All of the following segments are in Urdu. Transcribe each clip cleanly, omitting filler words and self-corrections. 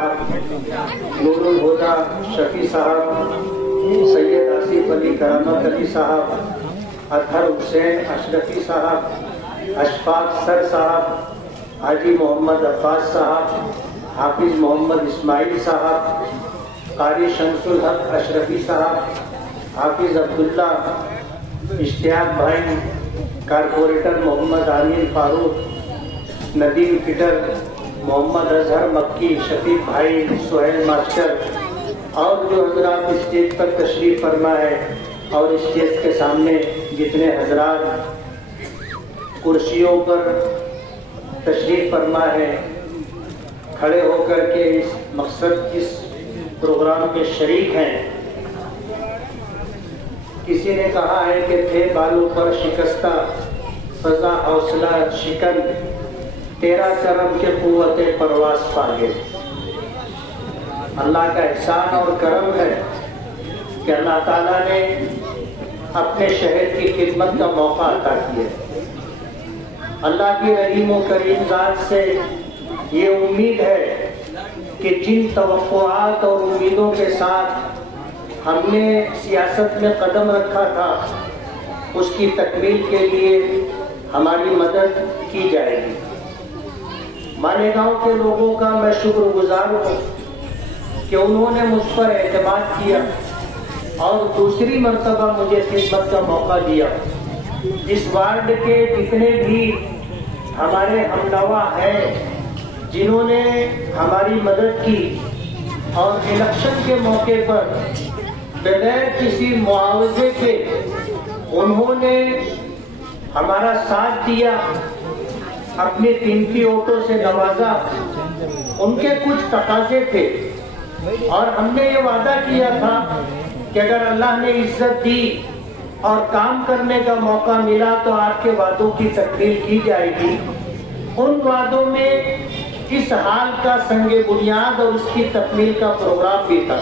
نور الہدا شفیع صاحب، سید آصف علی کرامت علی صاحب، اطہر حسین اشرفی صاحب، اشفاق سر صاحب، حاجی محمد عباس صاحب، حافظ محمد اسماعیل صاحب، قاری شمس الحق اشرفی صاحب، حافظ عبداللہ، اشتیاق بھائی، کارپوریٹر محمد عامر فاروق، ندیم فٹر، محمد اظہر مکی، شفیق بھائی، سہیل ماسٹر، اور جو حضرات اسٹیج پر تشریف فرما ہے اور اسٹیج کے سامنے جتنے حضرات کرسیوں پر تشریف فرما ہے، کھڑے ہو کر کے اس پروگرام کے شریک ہیں۔ کسی نے کہا ہے کہ تھے بالوں پر شکستہ فضا حوصلہ شکن، تیرا کرم کے قوت پرواز پاگے۔ اللہ کا احسان اور کرم ہے کہ اللہ تعالیٰ نے اپنے شہر کی خدمت کا موقع عطا کیا۔ اللہ کی رحیم و کریم ذات سے یہ امید ہے کہ جن توقعات اور امیدوں کے ساتھ ہم نے سیاست میں قدم رکھا تھا، اس کی تکمیل کے لیے ہماری مدد کی جائے گی۔ مالیگاؤں کے لوگوں کا میں شکر گزار ہوں کہ انہوں نے مجھ پر اعتماد کیا اور دوسری مرتبہ مجھے خدمت کا موقع دیا۔ اس وارڈ کے جتنے بھی ہمارے ہمنوا ہیں جنہوں نے ہماری مدد کی اور الیکشن کے موقع پر بغیر کسی معاوضے کے انہوں نے ہمارا ساتھ دیا، اپنے قیمتی ووٹوں سے نوازا، ان کے کچھ تقاضے تھے اور ہم نے یہ وعدہ کیا تھا کہ اگر اللہ نے عزت دی اور کام کرنے کا موقع ملا تو آپ کے وعدوں کی تکمیل کی جائے گی۔ ان وعدوں میں اس حال کا سنگ بنیاد اور اس کی تکمیل کا پروگرام بھی تھا۔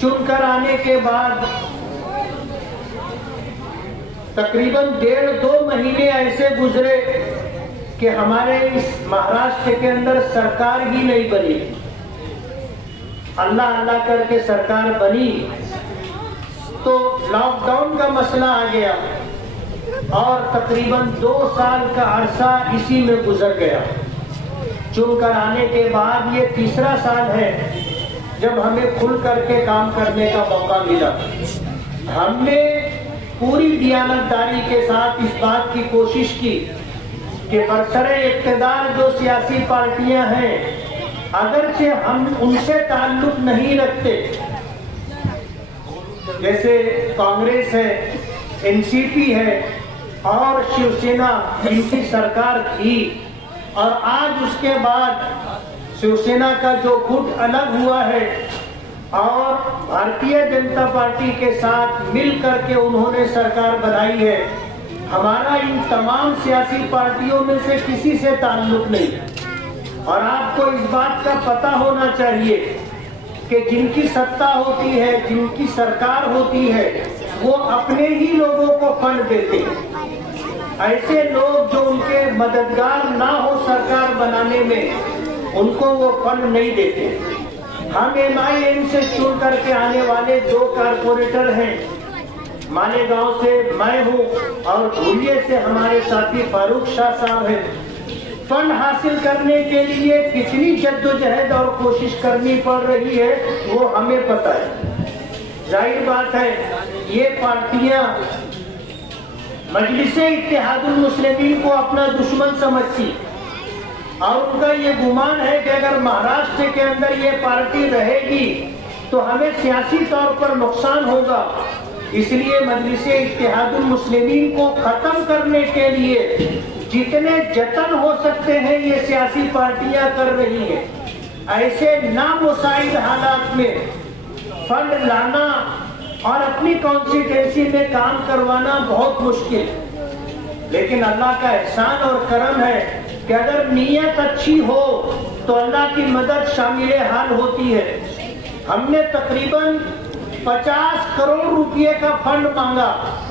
چن کر آنے کے بعد تقریباً 1.5-2 مہینے ایسے گزرے کہ ہمارے اس مہاراشٹر کے اندر سرکار ہی نہیں بنی۔ اللہ اللہ کر کے سرکار بنی تو لاک ڈاؤن کا مسئلہ آ گیا اور تقریباً 2 سال کا عرصہ اسی میں گزر گیا۔ چن کر آنے کے بعد یہ تیسرا سال ہے جب ہمیں کھل کر کے کام کرنے کا موقع ملا۔ ہم نے پوری دیانتداری کے ساتھ اس بات کی کوشش کی کہ برسر اقتدار جو سیاسی پارٹیاں ہیں، اگرچہ ہم ان سے تعلق نہیں رکھتے، جیسے کانگریس ہے، NCP ہے اور شیو سینا، ان کی سرکار تھی اور آج اس کے بعد شیو سینا کا جو گٹ الگ ہوا ہے اور بھارتیہ جنتا پارٹی کے ساتھ مل کر کے انہوں نے سرکار بنائی ہے، ہمارا ان تمام سیاسی پارٹیوں میں سے کسی سے تعلق نہیں۔ اور آپ کو اس بات کا پتہ ہونا چاہیے کہ جن کی سطح ہوتی ہے، جن کی سرکار ہوتی ہے، وہ اپنے ہی لوگوں کو فنڈ دیتے ہیں۔ ایسے لوگ جو ان کے مددگار نہ ہو سرکار بنانے میں، ان کو وہ فنڈ نہیں دیتے۔ ہم MIM سے چن کر کے آنے والے 2 کارپوریٹر ہیں، مالیگاؤں سے میں ہوں اور دھولیے سے ہمارے ساتھی فاروق شاہ صاحب ہیں۔ فنڈ حاصل کرنے کے لیے کتنی جدوجہد اور کوشش کرنی پڑ رہی ہے وہ ہمیں پتہ ہے۔ ظاہر بات ہے یہ پارٹیاں مجلس اتحاد المسلمین کو اپنا دشمن سمجھتی اور ان کا یہ گمان ہے کہ اگر مہاراشٹر کے اندر یہ پارٹی رہے گی تو ہمیں سیاسی طور پر نقصان ہوگا۔ اس لیے مجلس اتحاد المسلمین کو ختم کرنے کے لیے جتنے جتن ہو سکتے ہیں یہ سیاسی پارٹیاں کر رہی ہیں۔ ایسے نامساعد حالات میں فنڈ لانا اور اپنی کانسٹیٹوئنسی میں کام کروانا بہت مشکل ہے، لیکن اللہ کا احسان اور کرم ہے کہ اگر نیت اچھی ہو تو اللہ کی مدد شامل حال ہوتی ہے۔ ہم نے تقریباً 50 کروڑ روپے کا فنڈ مانگا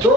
2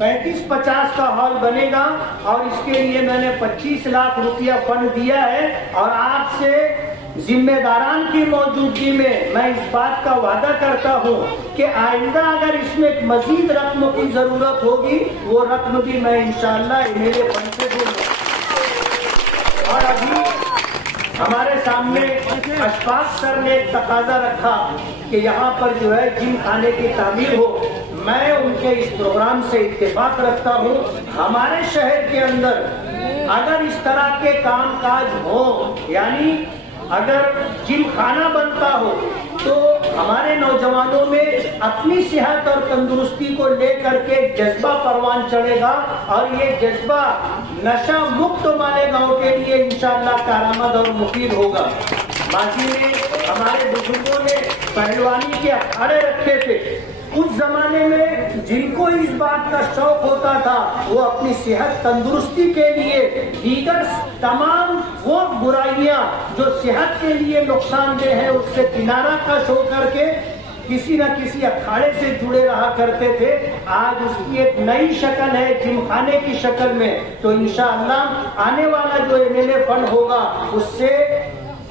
35-50 کا ہال بنے گا اور اس کے لیے میں نے 25 لاکھ روپیہ فنڈ دیا ہے، اور آپ سے ذمہ داران کی موجودگی میں اس بات کا وعدہ کرتا ہوں کہ آئندہ اگر اس میں مزید رقم کی ضرورت ہوگی وہ رقم بھی میں انشاءاللہ میرے فنڈ سے دوں گا۔ اور ابھی ہمارے سامنے اشفاق سر نے ایک تقاضا رکھا کہ یہاں پر جو ہے جم خانے کی تعمیر ہو، میں ان کے اس پروگرام سے اتفاق رکھتا ہوں۔ ہمارے شہر کے اندر اگر اس طرح کے کام کاج ہوں، یعنی اگر جم خانہ بنتا ہو، تو ہمارے نوجوانوں میں اپنی صحت اور تندرستی کو لے کر کے جذبہ پروان چڑھے گا، اور یہ جذبہ نشہ مکت مالیگاؤں کے لیے انشاءاللہ کارآمد اور مفید ہوگا۔ ماضی میں ہمارے بزرگوں نے پہلوانی کے اکھاڑے رکھے تھے، اس زمانے میں جن کو اس بات کا شوق ہوتا تھا وہ اپنی صحت تندرستی کے لیے دیگر تمام وہ برائیاں جو صحت کے لیے نقصان دہ ہیں اس سے کنارہ کش ہو کر کے کسی نہ کسی اکھاڑے سے جڑے رہا کرتے تھے۔ آج اس کی ایک نئی شکل ہے جم خانے کی شکل میں، تو انشاءاللہ آنے والا جو MLA فنڈ ہوگا اس سے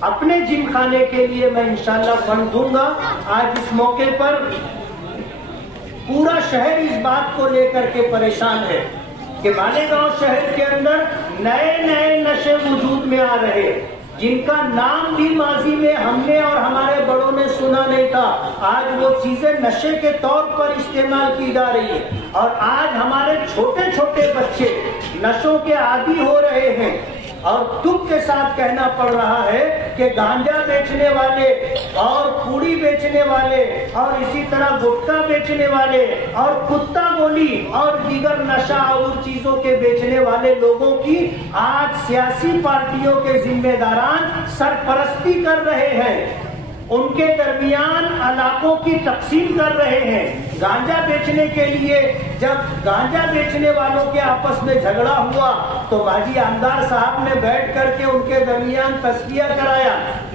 اپنے جم خانے کے لیے میں انشاءاللہ فنڈ دوں گا۔ آج اس موقع پر پورا شہر اس بات کو لے کر کے پریشان ہے کہ مالیگاؤں شہر کے اندر نئے نئے نشے وجود میں آ رہے، جن کا نام بھی ماضی میں ہم نے اور ہمارے بڑوں نے سنا نہیں تھا۔ آج وہ چیزیں نشے کے طور پر استعمال کی جا رہی ہیں، اور آج ہمارے چھوٹے چھوٹے بچے نشوں کے عادی ہو رہے ہیں، اور دکھ کے ساتھ کہنا پڑ رہا ہے کہ گانجا بیچنے والے اور پوڑی بیچنے والے اور اسی طرح گٹکا بیچنے والے اور کتا گولی اور دیگر نشہ اور چیزوں کے بیچنے والے لوگوں کی آج سیاسی پارٹیوں کے ذمہ داران سرپرستی کر رہے ہیں، ان کے درمیان علاقوں کی تقسیم کر رہے ہیں۔ گانجا بیچنے کے لیے جب گانجا بیچنے والوں کے آپس میں جھگڑا ہوا تو باجی آمدار صاحب نے بیٹھ کر کے ان کے درمیان تسلیہ کرایا،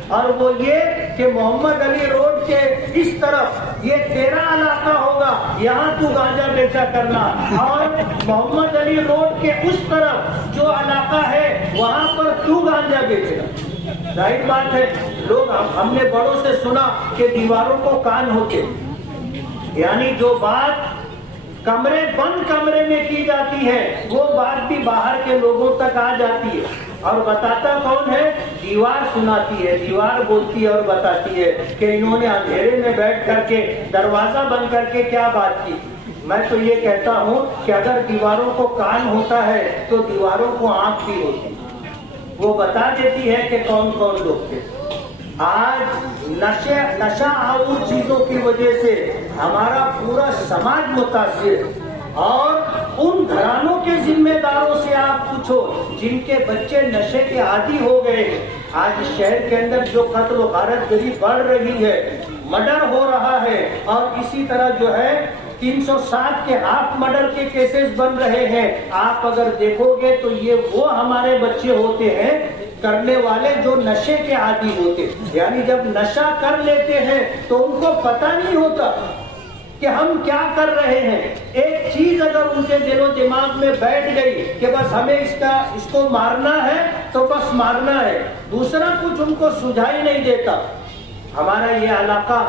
اور وہ یہ کہ محمد علی روڈ کے اس طرف یہ تیرا علاقہ ہوگا، یہاں تو گانجا بیچا کرنا، اور محمد علی روڈ کے اس طرف جو علاقہ ہے وہاں پر تو گانجا بیچنا۔ ظاہر بات ہے، لوگ ہم نے بڑوں سے سنا کہ دیواروں کو کان ہوتے، یعنی جو بات بند کمرے میں کی جاتی ہے وہ بات بھی باہر کے لوگوں تک آ جاتی ہے، اور بتاتا کون ہے؟ دیوار سناتی ہے، دیوار بولتی ہے اور بتاتی ہے کہ انہوں نے اندھیرے میں بیٹھ کر کے دروازہ بند کر کے کیا بات کی۔ میں تو یہ کہتا ہوں کہ اگر دیواروں کو کان ہوتا ہے تو دیواروں کو آنکھ بھی ہوتی، وہ بتا دیتی ہے کہ کون کون لوگ تھے۔ آج نشہ آور چیزوں کی وجہ سے ہمارا پورا سماج متاثر، اور ان گھرانوں کے ذمہ داروں سے آپ پوچھو جن کے بچے نشے کے عادی ہو گئے۔ آج شہر کے اندر جو قتل و غارت گری بڑھ رہی ہے، مرڈر ہو رہا ہے، اور اسی طرح جو ہے 307 کے ہاف مرڈر کے کیسز بن رہے ہیں۔ آپ اگر دیکھو گے تو یہ وہ ہمارے بچے ہوتے ہیں کرنے والے جو نشے کے عادی ہوتے، یعنی جب نشہ کر لیتے ہیں تو ان کو پتہ نہیں ہوتا کہ ہم کیا کر رہے ہیں۔ ایک چیز اگر ان کے دل و دماغ میں بیٹھ گئی کہ بس ہمیں اس کو مارنا ہے تو بس مارنا ہے، دوسرا کچھ ان کو سجھائی نہیں دیتا۔ ہمارا یہ علاقہ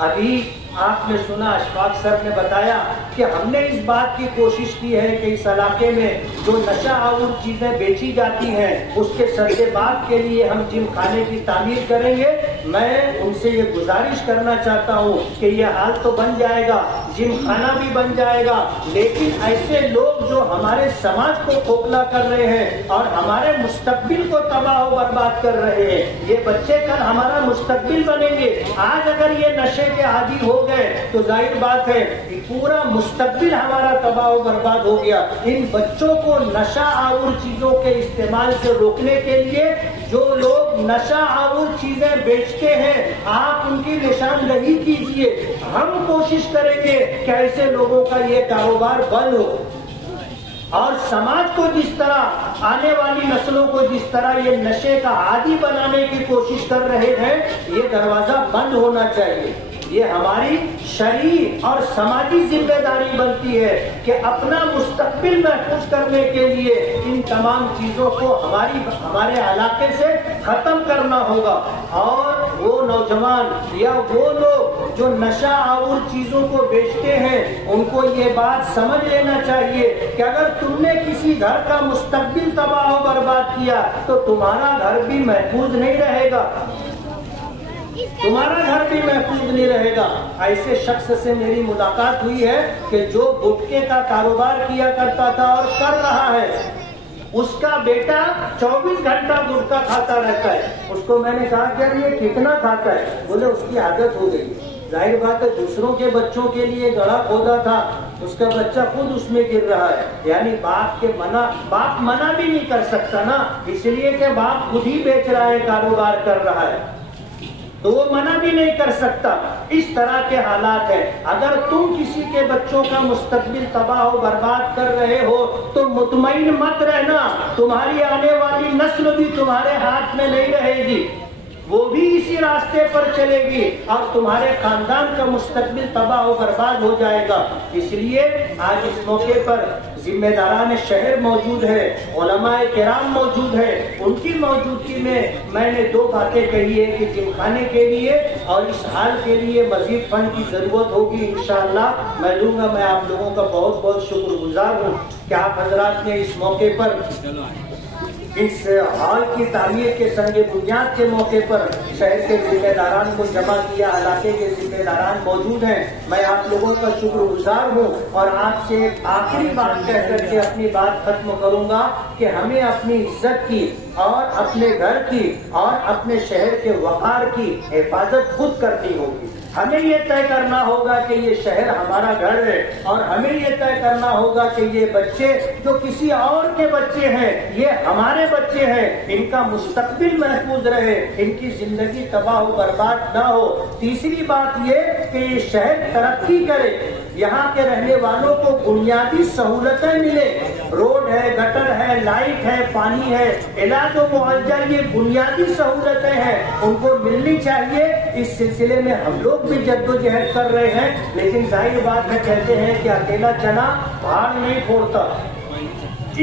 ابھی آپ نے سنا، اشفاق سر نے بتایا کہ ہم نے اس بات کی کوشش کی ہے کہ اس علاقے میں جو نشہ آور چیزیں بیچی جاتی ہیں اس کے سردباد کے لیے ہم جم خانے کی تعمیر کریں گے۔ میں ان سے یہ گزارش کرنا چاہتا ہوں کہ یہ حال تو بن جائے گا، جم خانہ بھی بن جائے گا، لیکن ایسے لوگ جو ہمارے سماج کو کھوکھلا کر رہے ہیں اور ہمارے مستقبل کو تباہ و برباد کر رہے ہیں، یہ بچے کل ہمارا مستقبل بنیں گے۔ آج اگر یہ نشے کے عادی ہو گئے تو ظاہر بات ہے کہ پورا مستقبل ہمارا تباہ و برباد ہو گیا۔ ان بچوں کو نشہ آور چیزوں کے استعمال سے روکنے کے لیے جو لوگ نشہ آور چیزیں بیچتے ہیں آپ ان کی نشاندہی کیجیے، ہم کوشش کریں گے کہ ایسے لوگوں کا یہ کاروبار بند ہو، اور سماج کو جس طرح آنے والی نسلوں کو جس طرح یہ نشے کا عادی بنانے کی کوشش کر رہے ہیں یہ دروازہ بند ہونا چاہیے۔ یہ ہماری شرعی اور سماجی ذمہ داری بنتی ہے کہ اپنا مستقبل محفوظ کرنے کے لیے ان تمام چیزوں کو ہمارے علاقے سے ختم کرنا ہوگا. اور وہ نوجوان یا وہ لوگ جو نشہ آور چیزوں کو بیچتے ہیں ان کو یہ بات سمجھ لینا چاہیے کہ اگر تم نے کسی گھر کا مستقبل تباہ و برباد کیا تو تمہارا گھر بھی محفوظ نہیں رہے گا. تمہارا گھر بھی محفوظ نہیں رہے گا. ایسے شخص سے میری ملاقات ہوئی ہے کہ جو گٹکے کا کاروبار کیا کرتا تھا اور کر رہا ہے. اس کا بیٹا 24 گھنٹہ گٹکا کھاتا رہتا ہے. اس کو میں نے کہا کہ یہ کتنا کھاتا ہے؟ بولے اس کی عادت ہو گئی. ظاہر بات ہے دوسروں کے بچوں کے لیے گڑھا کھودا تھا، اس کا بچہ خود اس میں گر رہا ہے. یعنی باپ منع بھی نہیں کر سکتا نا، اس لیے کہ باپ خود ہی بیچ رہا ہے، کاروبار کر رہا ہے، تو وہ منع بھی نہیں کر سکتا. اس طرح کے حالات ہیں. اگر تم کسی کے بچوں کا مستقبل تباہ و برباد کر رہے ہو تو مطمئن مت رہنا، تمہاری آنے والی نسل بھی تمہارے ہاتھ میں نہیں رہے گی، وہ بھی اسی راستے پر چلے گی اور تمہارے خاندان کا مستقبل تباہ و برباد ہو جائے گا. اس لیے آج اس موقع پر ذمہ داران شہر موجود ہے، علماء کرام موجود ہے. ان کی موجودگی میں نے 2 باتیں کہی ہے کہ جم خانے کے لیے اور اس حال کے لیے مزید فنڈ کی ضرورت ہوگی. انشاءاللہ میں لوں گا. میں آپ لوگوں کا بہت بہت شکر گزار ہوں کہ آپ حضرات نے اس موقع پر اس ہال کی تعمیر کے سنگ بنیاد کے موقع پر شہر کے ذمہ داران کو جمع کیا. علاقے کے ذمہ داران موجود ہیں. میں آپ لوگوں کا شکر گزار ہوں اور آپ سے ایک آخری بات کہہ کر کے اپنی بات ختم کروں گا کہ ہمیں اپنی عزت کی اور اپنے گھر کی اور اپنے شہر کے وقار کی حفاظت خود کرنی ہوگی. ہمیں یہ طے کرنا ہوگا کہ یہ شہر ہمارا گھر ہے اور ہمیں یہ طے کرنا ہوگا کہ یہ بچے جو کسی اور کے بچے ہیں یہ ہمارے بچے ہیں، ان کا مستقبل محفوظ رہے، ان کی زندگی تباہ و برباد نہ ہو. تیسری بات یہ کہ یہ شہر ترقی کرے، یہاں کے رہنے والوں کو بنیادی سہولتیں ملے. روڈ ہے، گٹر ہے، لائٹ ہے، پانی ہے، علاج و معالجہ، یہ بنیادی سہولتیں ہیں، ان کو ملنی چاہیے. اس سلسلے میں ہم لوگ بھی جدوجہد کر رہے ہیں، لیکن ظاہر بات ہے کہتے ہیں کہ اکیلا چنا پہاڑ نہیں پھوڑتا.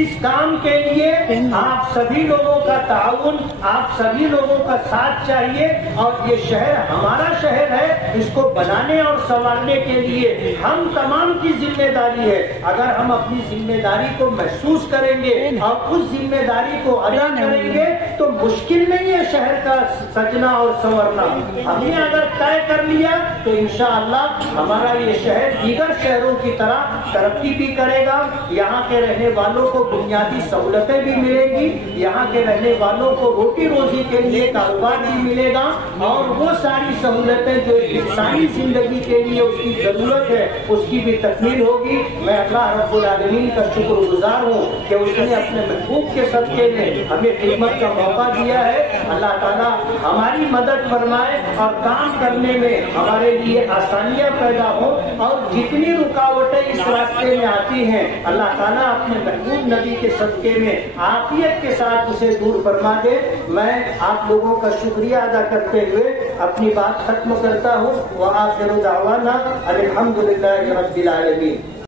اس کام کے لیے آپ سبھی لوگوں کا تعاون، آپ سبھی لوگوں کا ساتھ چاہیے. اور یہ شہر ہمارا شہر ہے، اس کو بنانے اور سنوارنے کے لیے ہم تمام کی ذمہ داری ہے. اگر ہم اپنی ذمہ داری کو محسوس کریں گے اور اس ذمہ داری کو ادا کریں گے تو مشکل نہیں ہے شہر کا سجنا اور سنورنا. ہم نے اگر طے کر لیا تو انشاءاللہ ہمارا یہ شہر دیگر شہروں کی طرح ترقی بھی کرے گا. یہاں کے رہنے والوں کو بنیادی سہولتیں بھی ملیں گی، یہاں کے رہنے والوں کو روٹی روزی کے لیے کاروبار بھی ملے گا، اور وہ ساری سہولتیں جو انسانی زندگی کے لیے اس کی ضرورت ہے اس کی بھی تکمیل ہوگی. میں اللہ رب العالمین کا شکر گزار ہوں کہ اس نے اپنے محبوب کے صدقے میں ہمیں خدمت کا موقع دیا ہے. اللہ تعالیٰ ہماری مدد فرمائے اور کام کرنے میں ہمارے لیے آسانیاں پیدا ہوں، اور جتنی رکاوٹیں اس راستے میں آتی ہیں اللہ تعالیٰ اپنے محبوب نبی کے صدقے میں عافیت کے ساتھ اسے دور فرما دے. میں آپ لوگوں کا شکریہ ادا کرتے ہوئے اپنی بات ختم کرتا ہوں. وآخر دعوانا الحمدللہ رب العالمین.